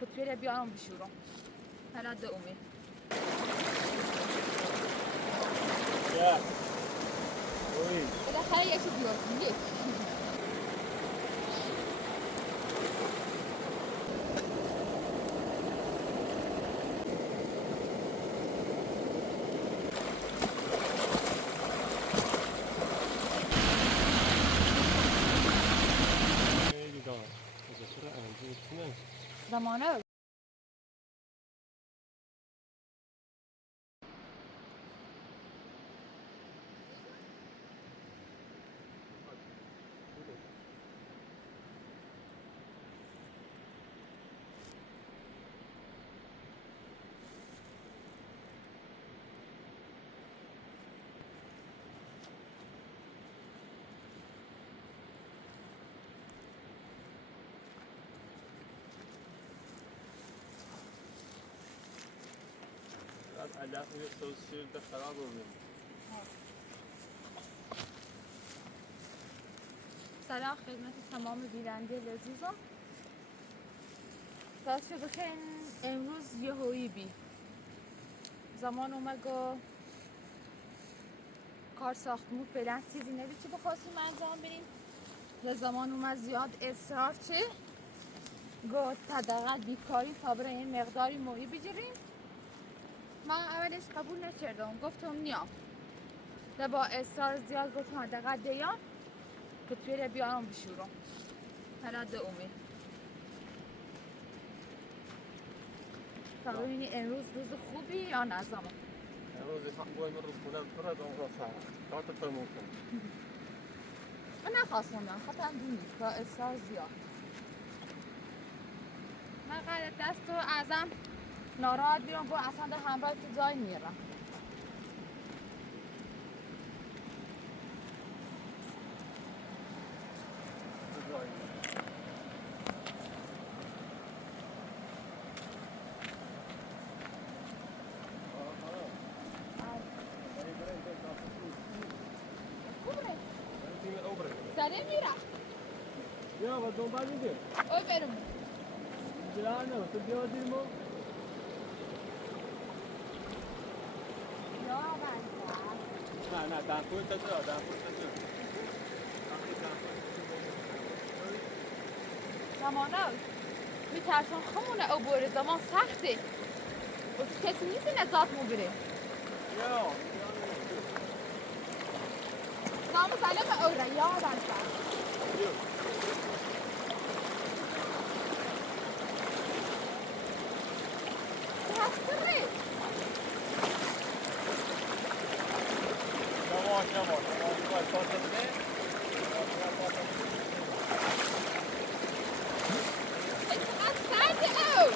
پتویره بیارم بشورم هلا دومی یا اوی بالاخره یکی بیارم یک خیلی دار چرا انجام نه زمانه بعد علف میره سوسیل ده خراب بودیم سلام خدمت تمام بیننده عزیزم راست بخین امروز یهویی بی زمان اومگو کار ساختمون فعلا چیزی نبی چی بخواستیم انجام بریم و زمان اومد زیاد اصرار چه گو تداقل بیکاری تا برای این مقداری مویی بگیریم من اولش قبول نکردم گفتم نیام و با اصرار زیاد گفتم حداقل دیام پتویره بیارم بشورم هلا دومی تا ببینی امروز روز خوبی یا نه زمان امروز هم باید من رو خونم پره دام را سر کارت تموم کنم من نخواستم من خواستم دونی با اصرار زیاد من قرار دست رو ازم ناراحت بیرم با اصلا در همراه تو جای میرم خوبه سریع میرم یا و دنبال میده اوی برم جلانه تو بیادیم ما یا بلکه نه دنپول تا چرا دنپول تا چرا زمانه میترسم خمونه او بره زمان سخته و کسی نیست نزاد مو بره یا زمان سلام او را یا بلکه هستره yavaş patladı از سرد او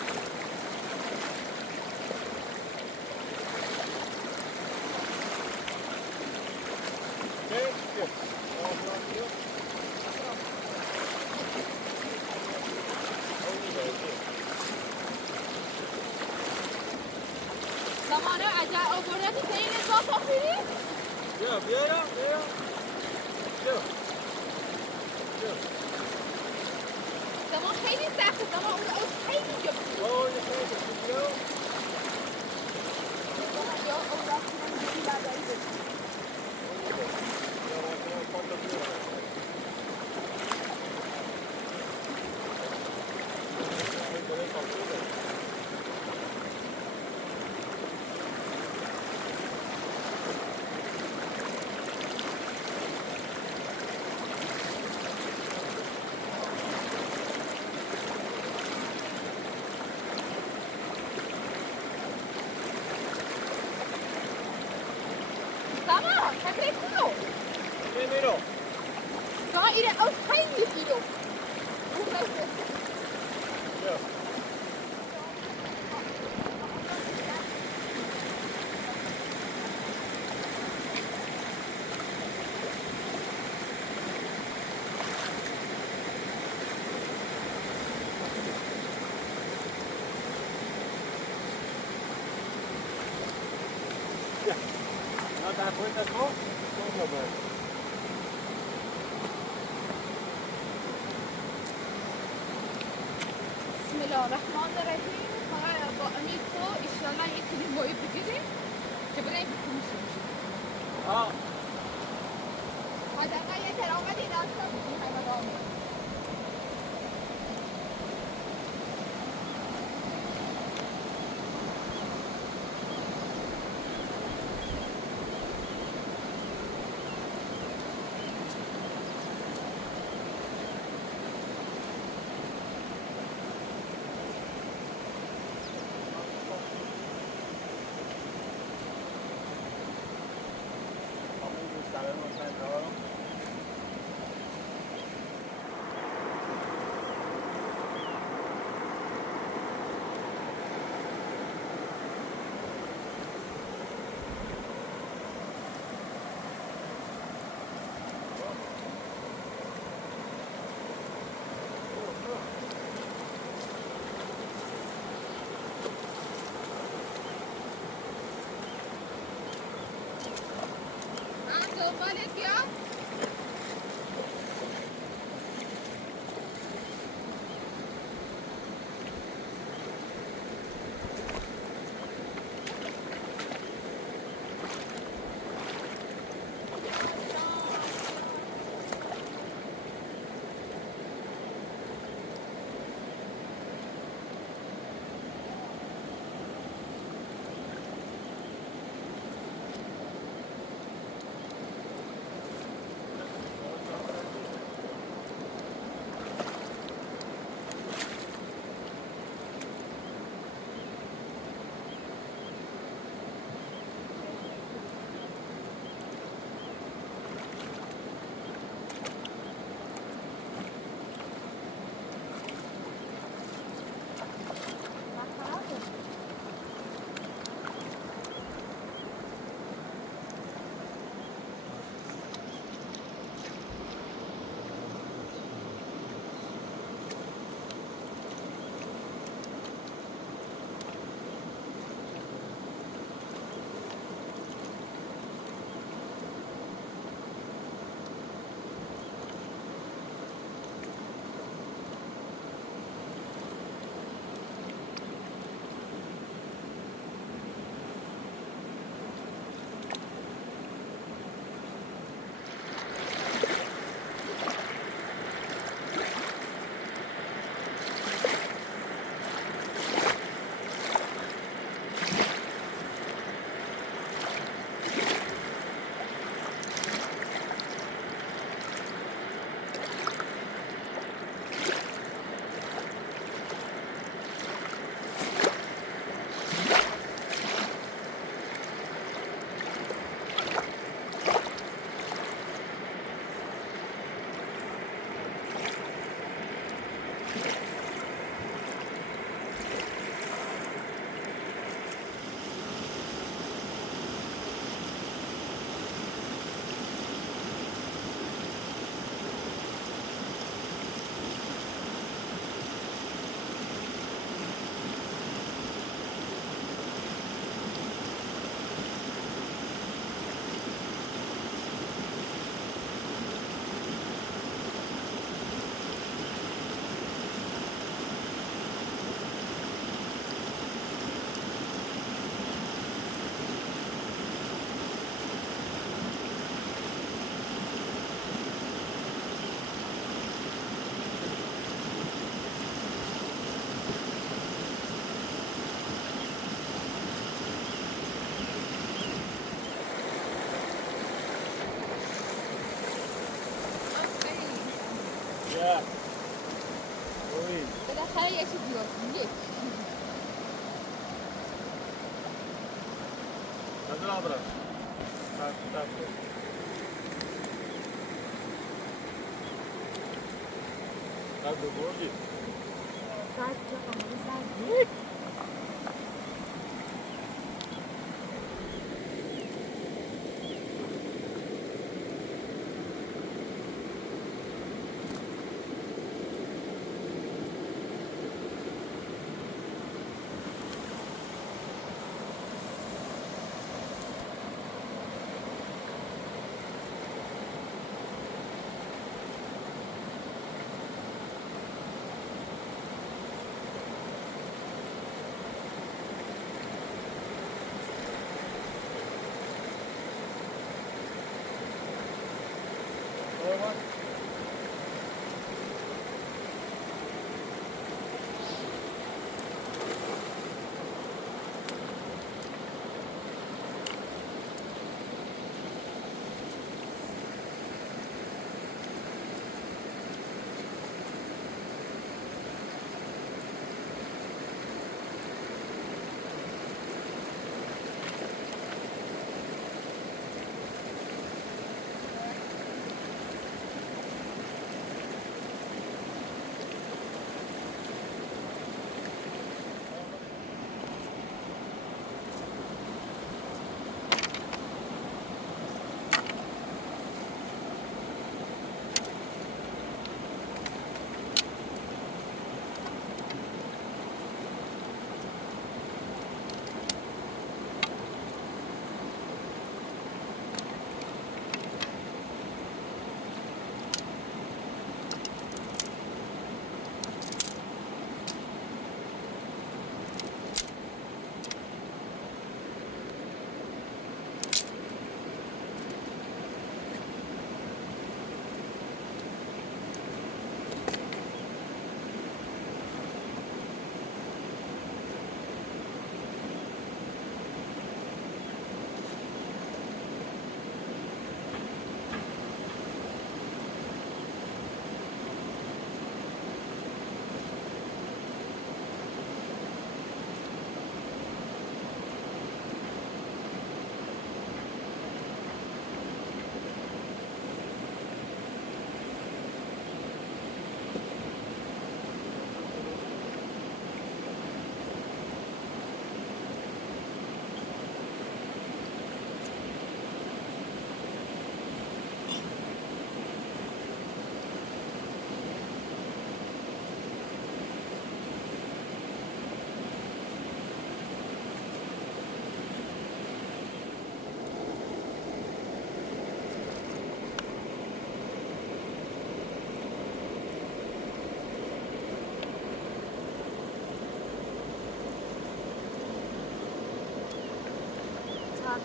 زمانه عجل آوردی که این اضافه آخری؟ بیا زمان خیلی سخته زمان اون او خیلی جبه زمان یا او راستی من دیگه لدایی بزن زمان چطوری کلو زمان اینه او خیلی کلو او خیلی Dar cuenta tú, ¿cómo ves? بسم الله الرحمن الرحیم. با امید تو ایشالله یک کلی ماهی بگیریم که برای بکنیش میشه. حداقل یه تراوتی داشته باشیم همه دامه. دنبالت بیام. بالاخره یه چیزی بود. یک. نزل عبرة. هذا بوجي. ساعت رقم ساعت.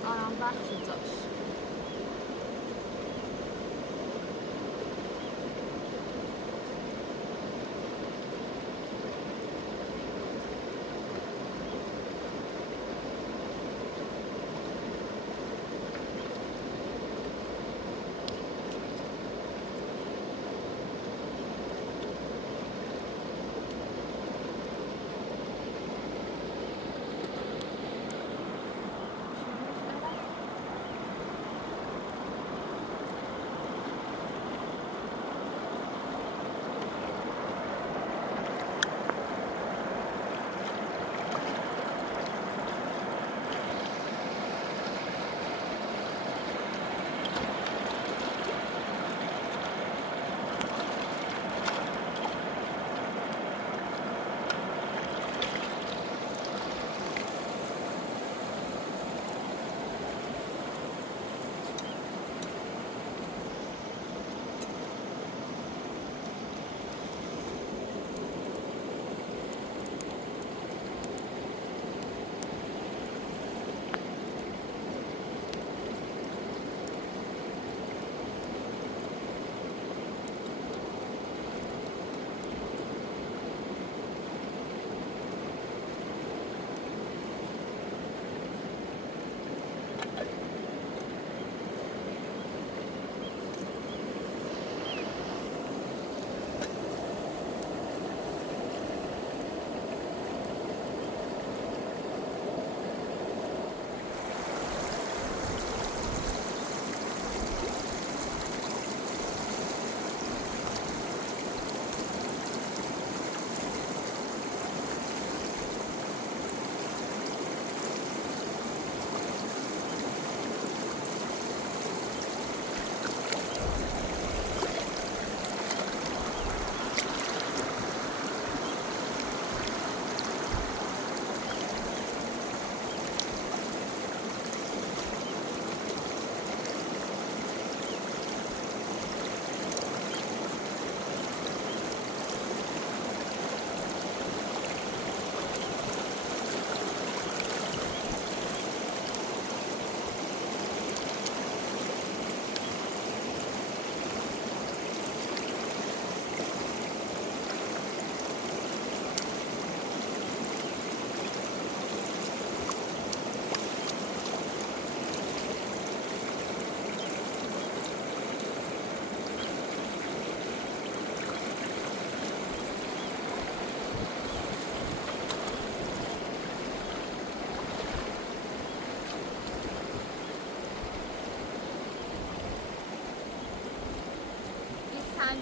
آرام بخشی داشت.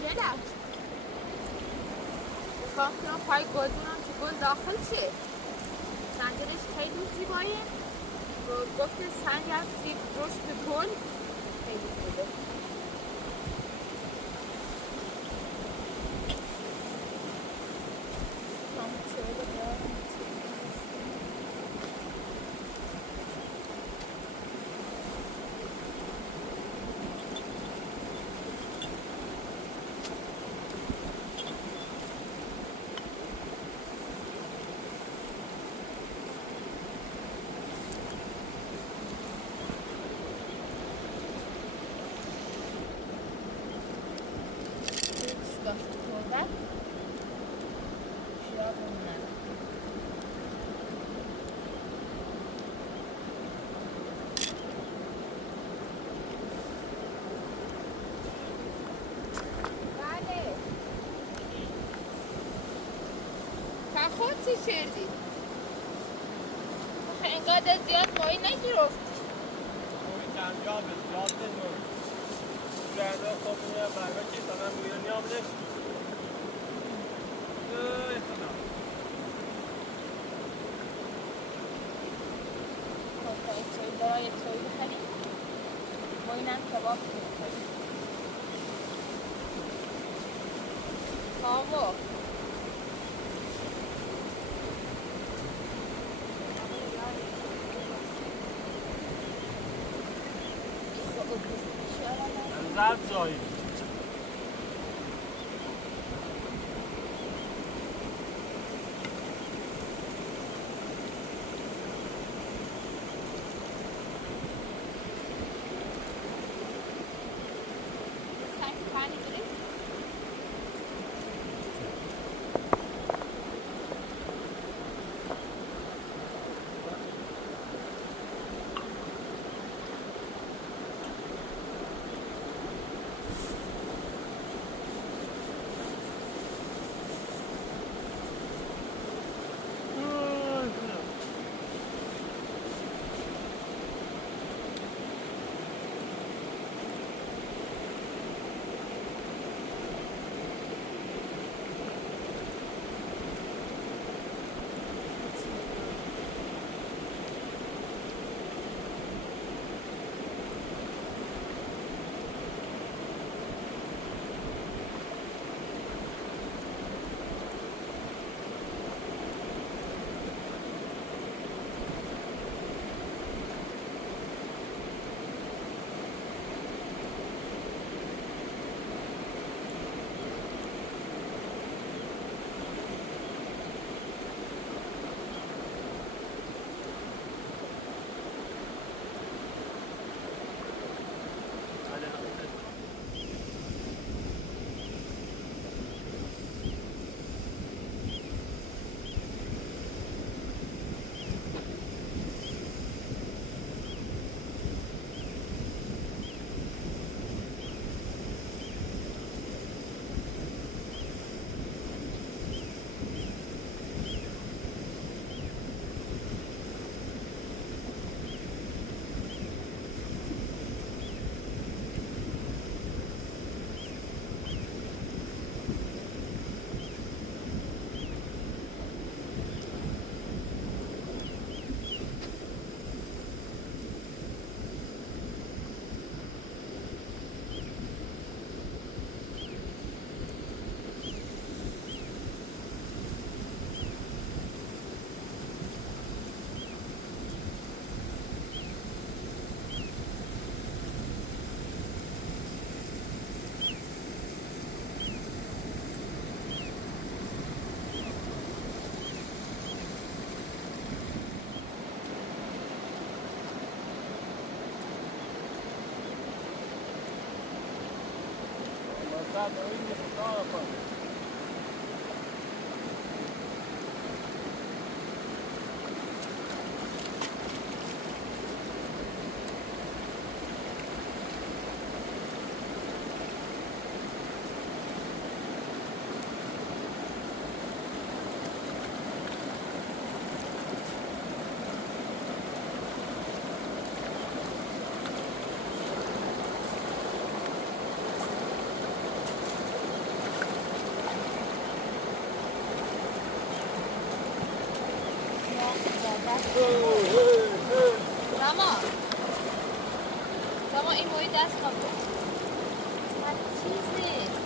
خوشگله. میخوام کنم پای گلدونم که گل داخل شه. سنگرش خیلی زیبایه. گفت سنگ هم زیب رشد گل خیلی خوبه. خود چی کردی؟ اینقدر زیاد ماهی نگرفت. ماهی کمیابه زیاد نمید. گرده خوب میگه برگه چی تنم بیرونی هم نشت. ای خدا. خب این توی برای توی بخریم. ماهی نم کباب بخریم. کامو. زرد جایی Tá doido, topa. دست زمان این موی دست خواب من چیزی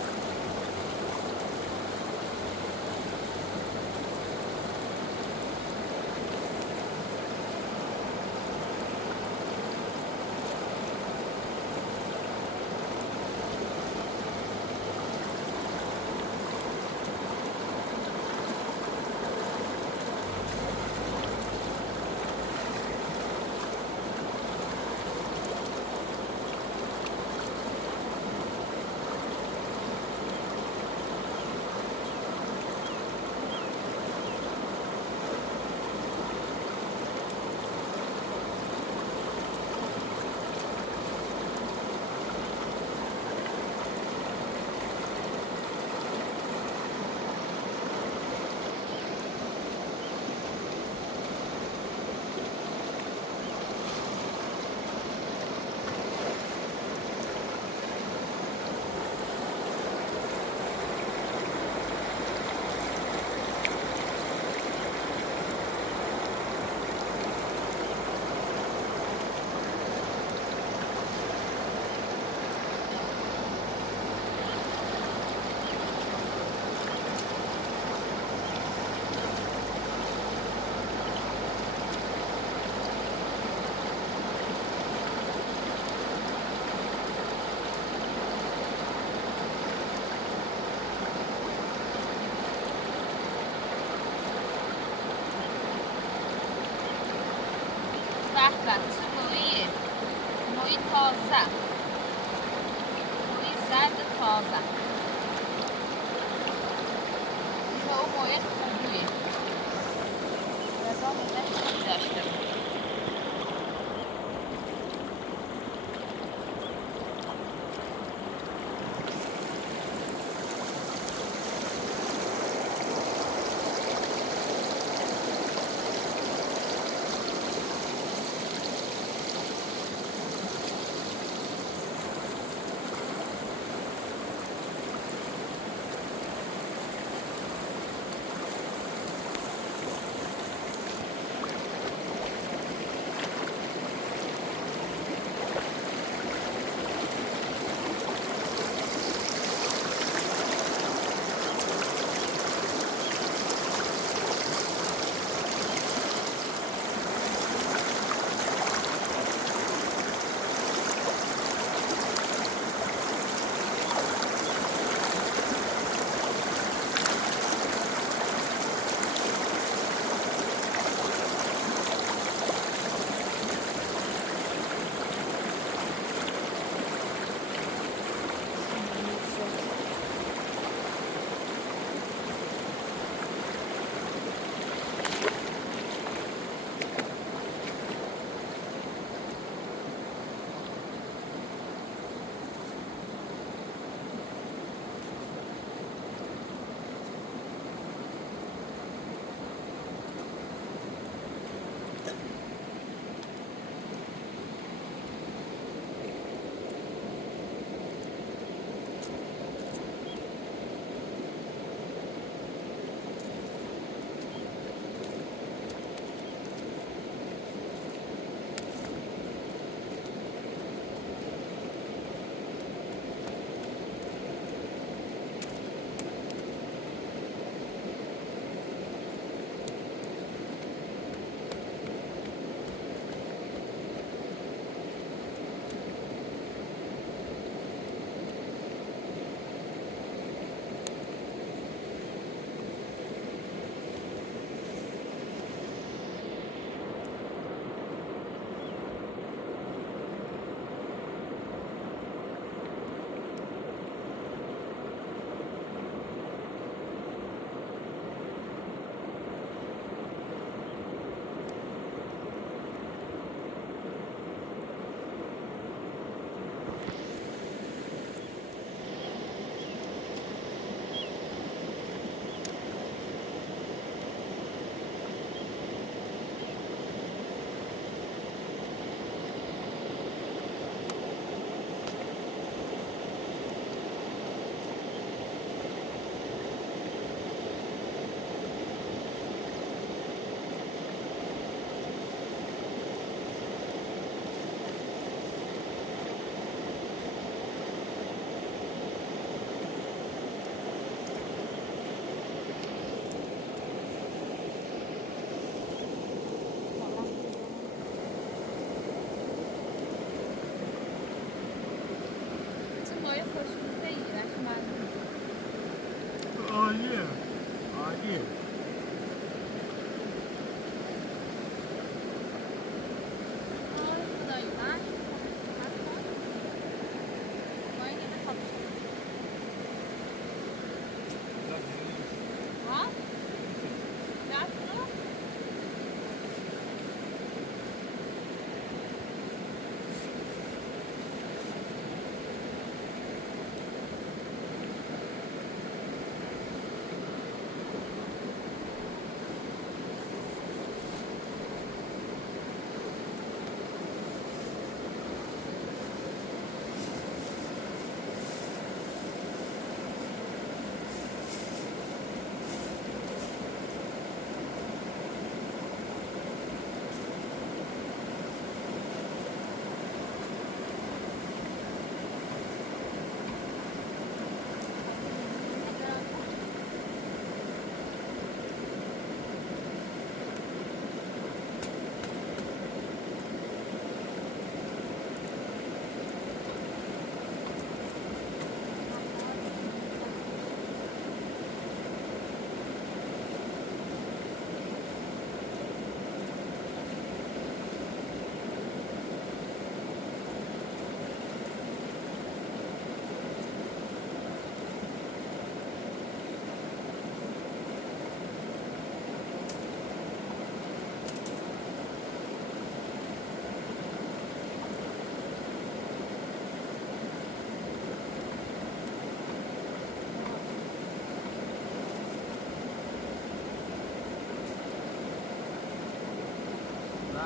تو موی تازه موی زرد تازه این اون موی خوبیه نظام خوبی داشته بود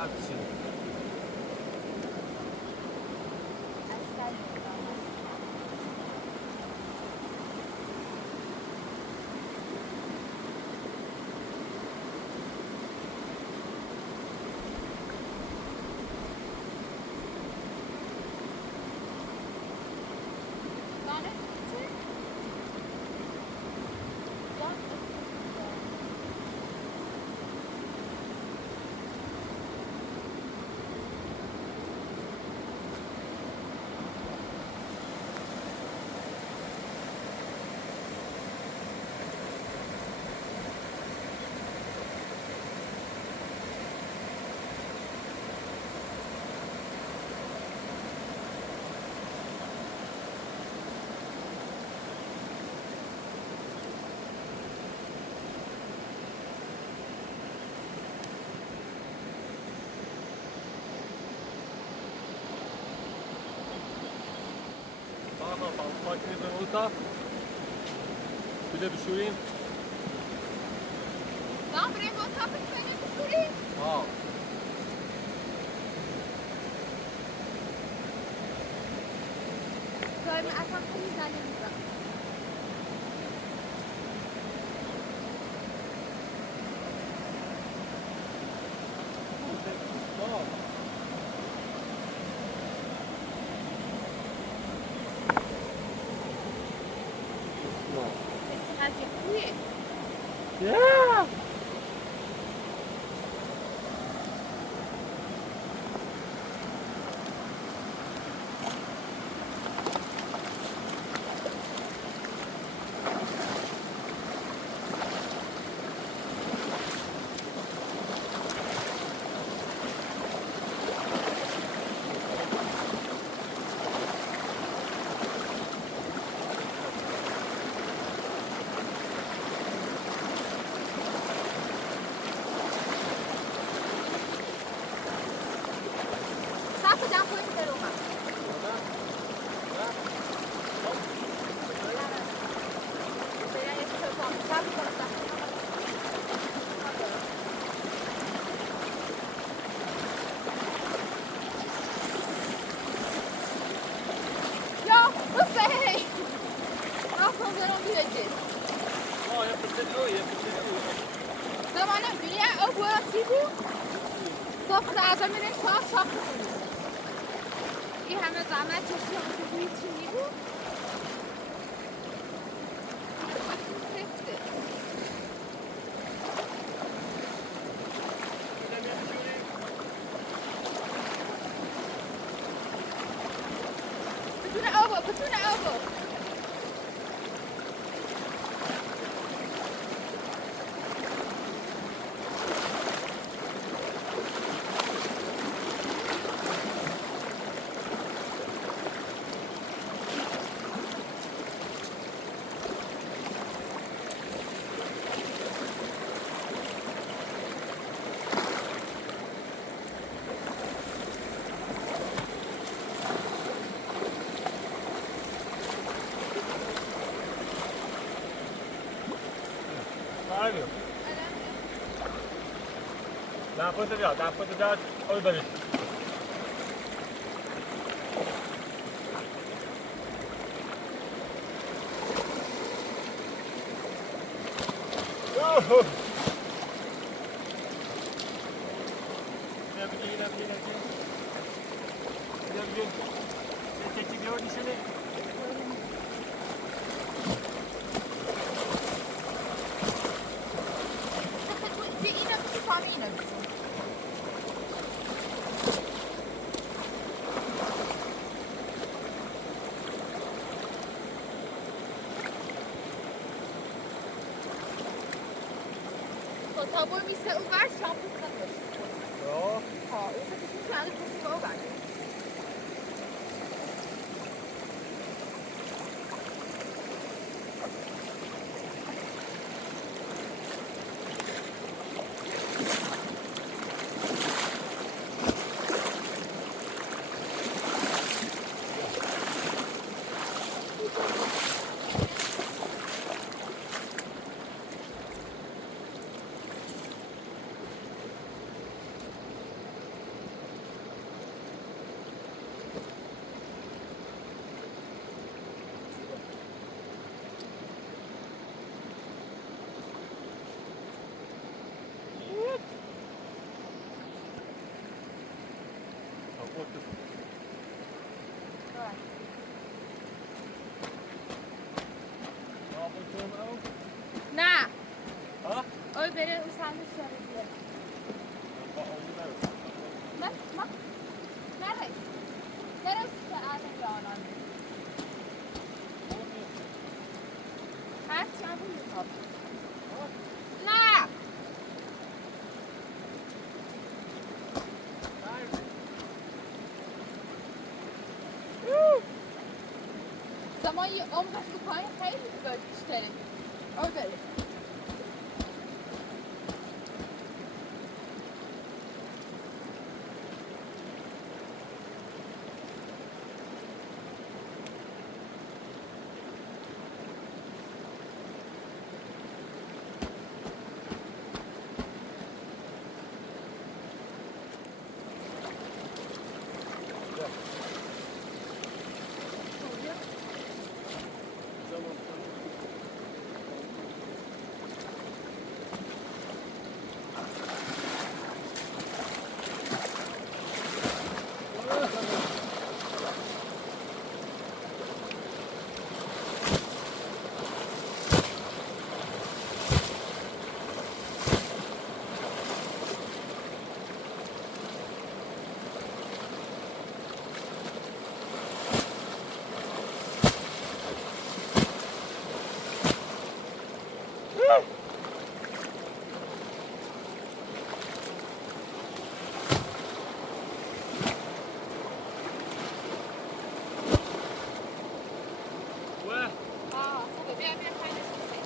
هرچی خاک میزنه بده بشوریم دام بریم با تاپش بینه بشوریم دایم اصلا خیلی زنیم Yeah! این همه زحمت کشیدم واسه روی چینی بود سفته بتونه آبا دمپوت بیاد دمپوت بیاد آبی برید تا برو میسته اون ور شامپو کنه ها اون که تو چند کسی با ور otur. Right. Ne yapıyorsun oğlum? نه Ha? او بره او سمت شاره بیاره Bak onu ver. نه ما نره نره که از اینجا آنان هر چند بود میتاب نه زمان یه عمقش تو پایین خیلی بیشتره او بره خوبه بیا بیا خیلی خوبه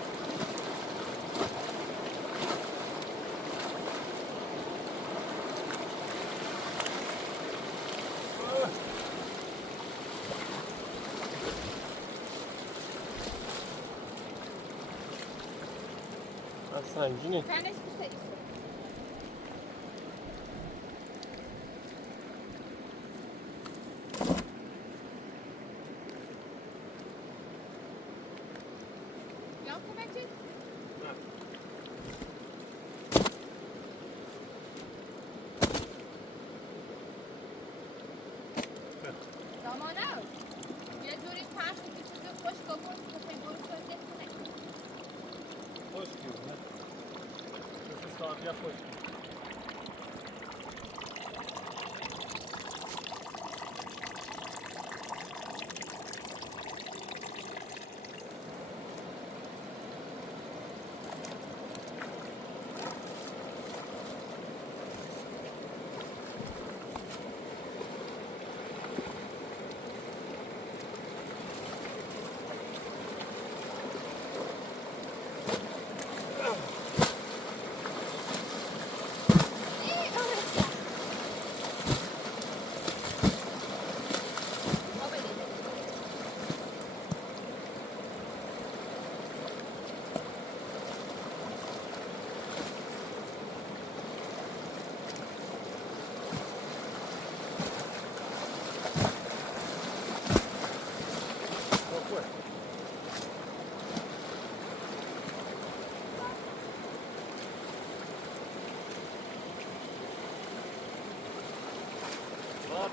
سنگینه. تنش بیسته Yan kuvveti. زمانه یه جوری پخش که چیزی خوش بگون که پیگوری توضیح کنه خوش گیر نه مثل ساقیه خوش گیر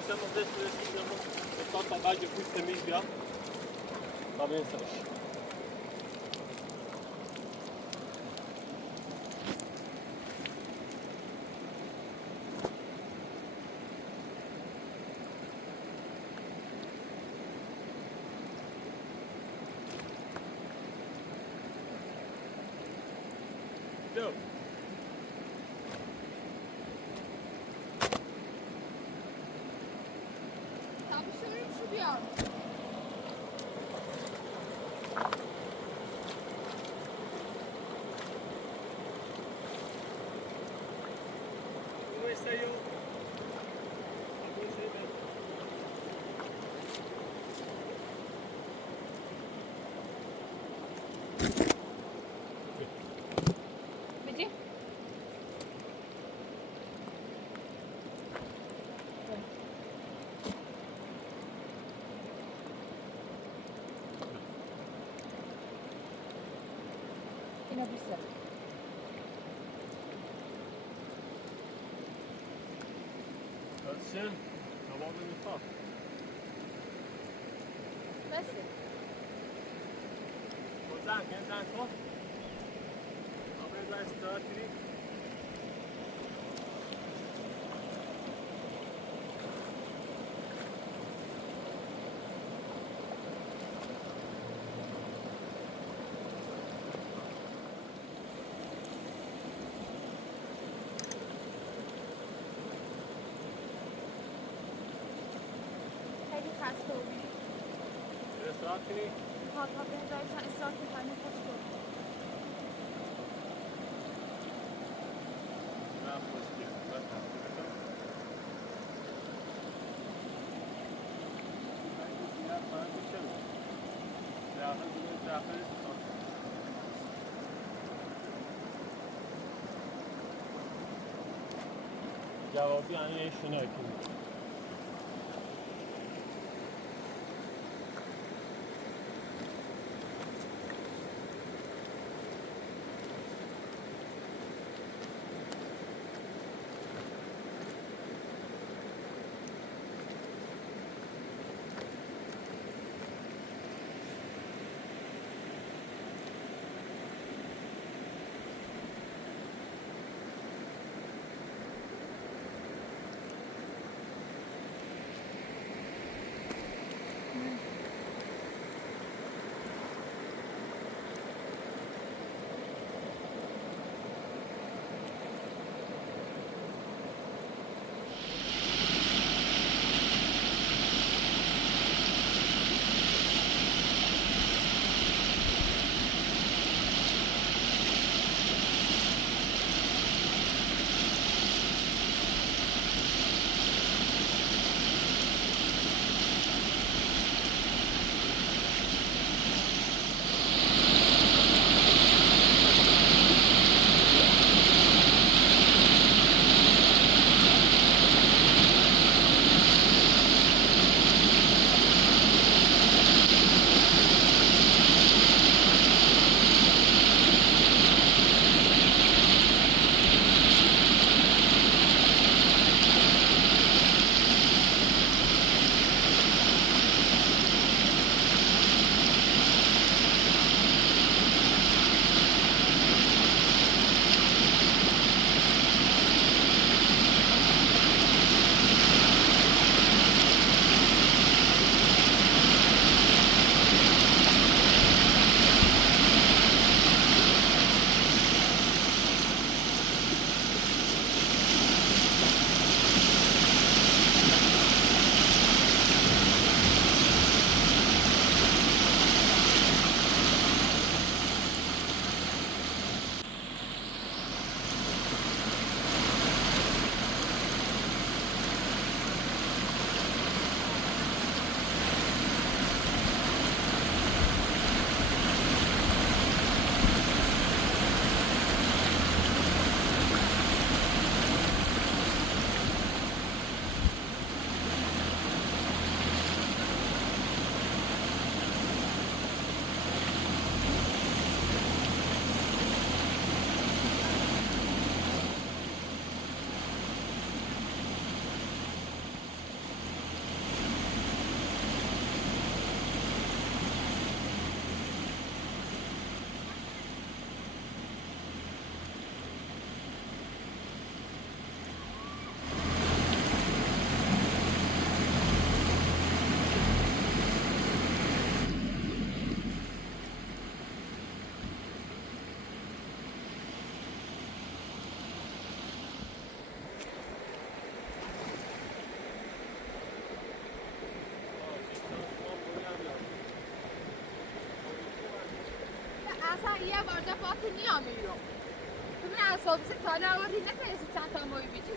Siamo adesso nel portabaggio qui ste mica va bene se Go. بیار Dove sei io? Dove sei te? بجی اینا بیست دارم Hadi sen. هوا میخواد بس زن کن آقای زن استراحت کنی خیلی خسته بودی استراحت کنی تا بنزایی تا استارت کنی خوش بود نه خوشگل من تفکر کنم من فرق میشه داخل جوابی یعنی شنو کنید اصلا یه وارده با تو نیامیرو تو من اصابیسی تاله آوردی نفرستی چند تا مایی بیجی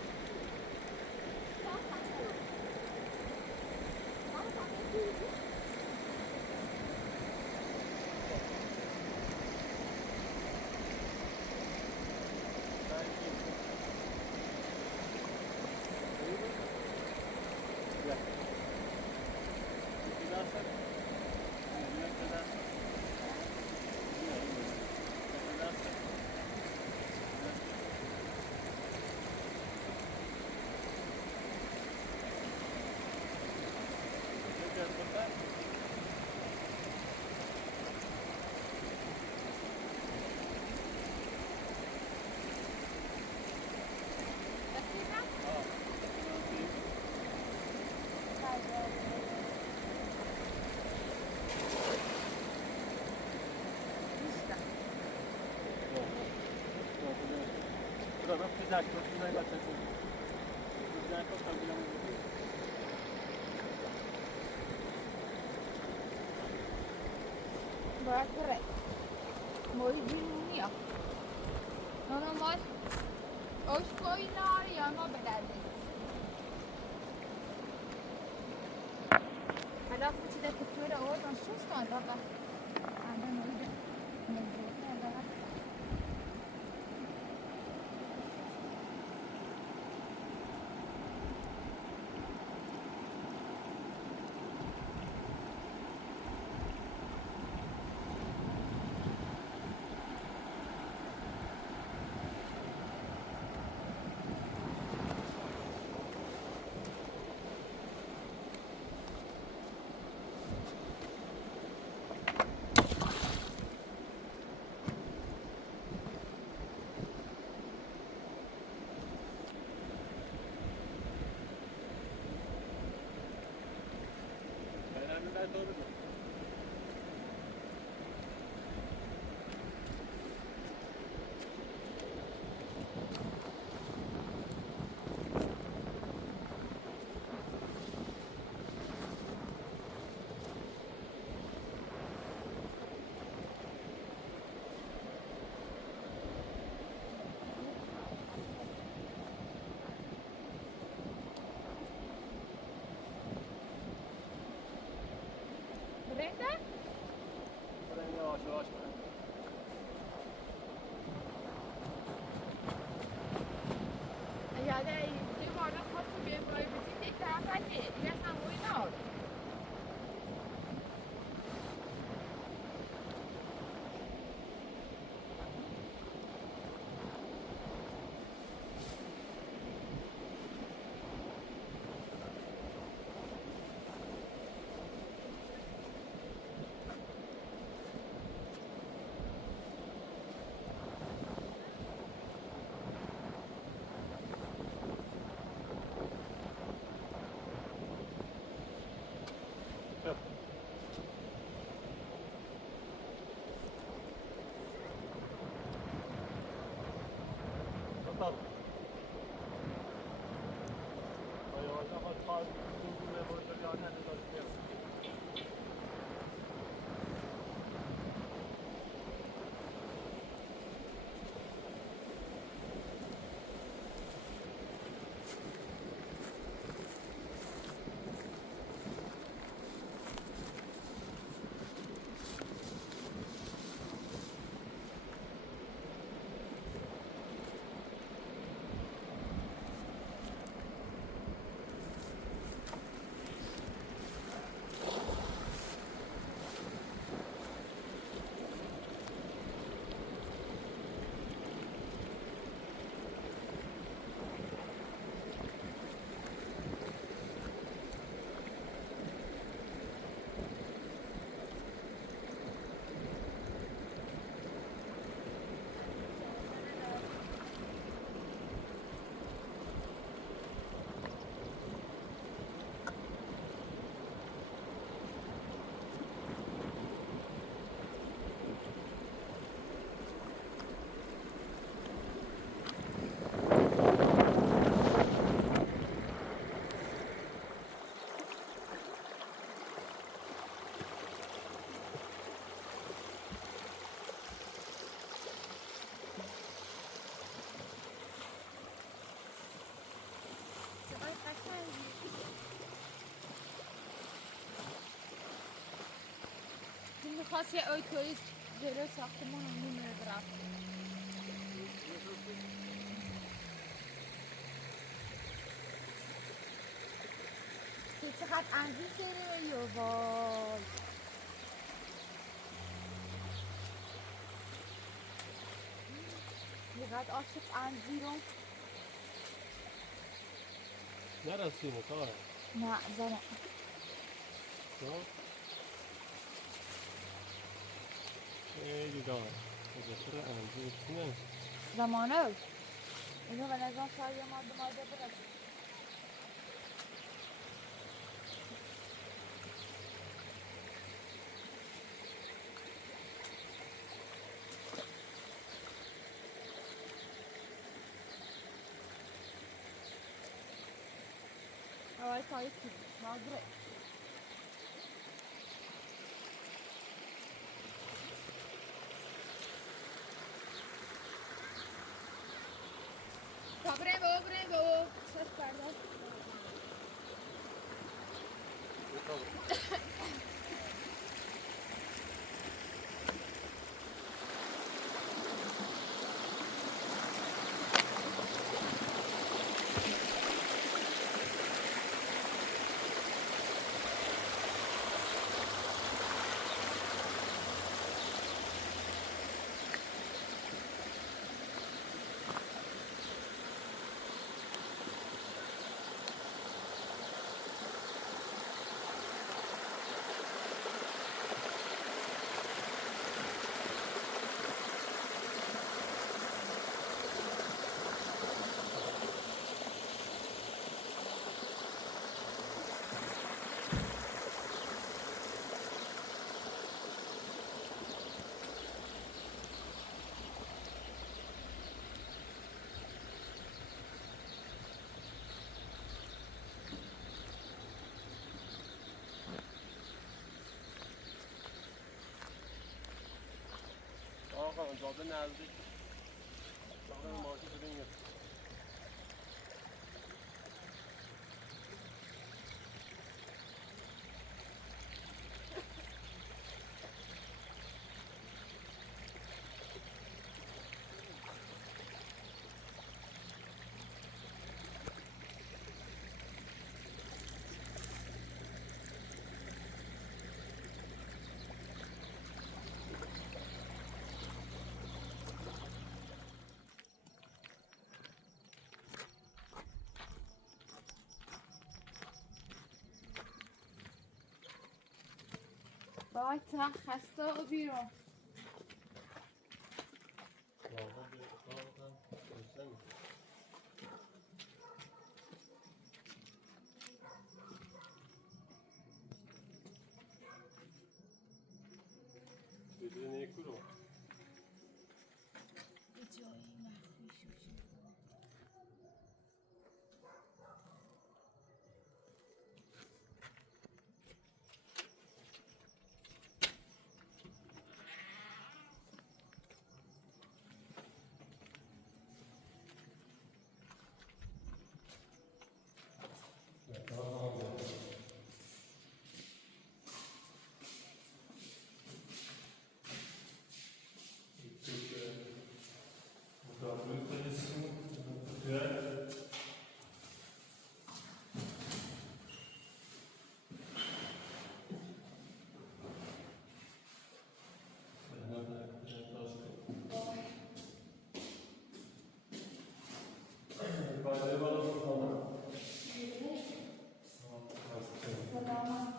زد کسی نگاه چطور زد کسی بیام باید بره موی بیرونی ها نانو مال اوش کوی نار یا ما بلده حالا خوچی ده کتور آوردن شوش کن داقا عندنا موی ده نجوه داقا برنده؟ برنده آشواش کنه یاده یه بارا خواستم بیه برای بزید یک طرفه یه اصلا موی نار Tamam. Ayağına bak, kar, buzul ve böyle yani ne kadar میخواست یه اوتوی جلو ساختمون رو نمیره برفت چقدر انزی سره یا وای چقدر عاشق انزی رو نرسیمه تا نه زنه خیلی دار بذکر انزی چونه زمانه اینو به نظام شاید یه ماده برسه آقای پای کی مادره بریم بابا سرش بردار آقا جاده نزدیک جاده ماشی بدین وای تا خسته و بیرون بدون یکورو به جایی مخفی شوشی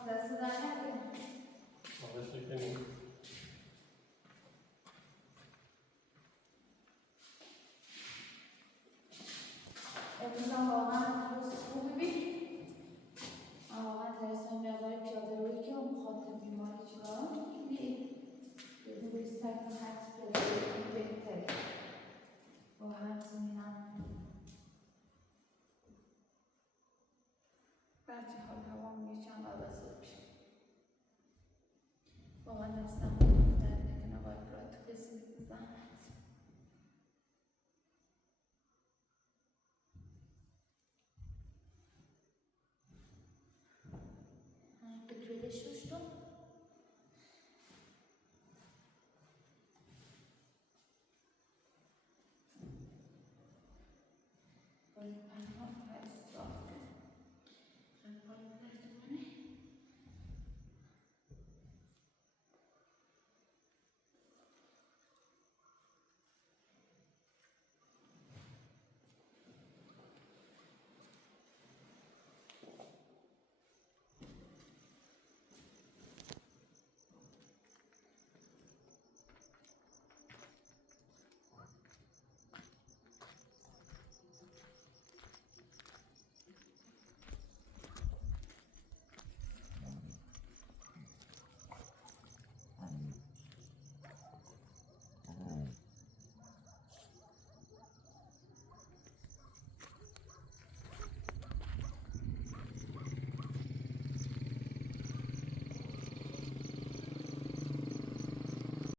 دست در نکنه امروز هم واقعا روز خوبی بید واقعا ترسم مقدار پیاده روی که اون خاطر بیماری چرا میکنی بدون روی سکت حدس پیاده روی بهتره واقعا زمینم برچه حال هوا میگه چند بعد از ظهر میشه واقعا دستم درد میکنه باید برای تو بسید زحمت Betweleşiyor что? Böyle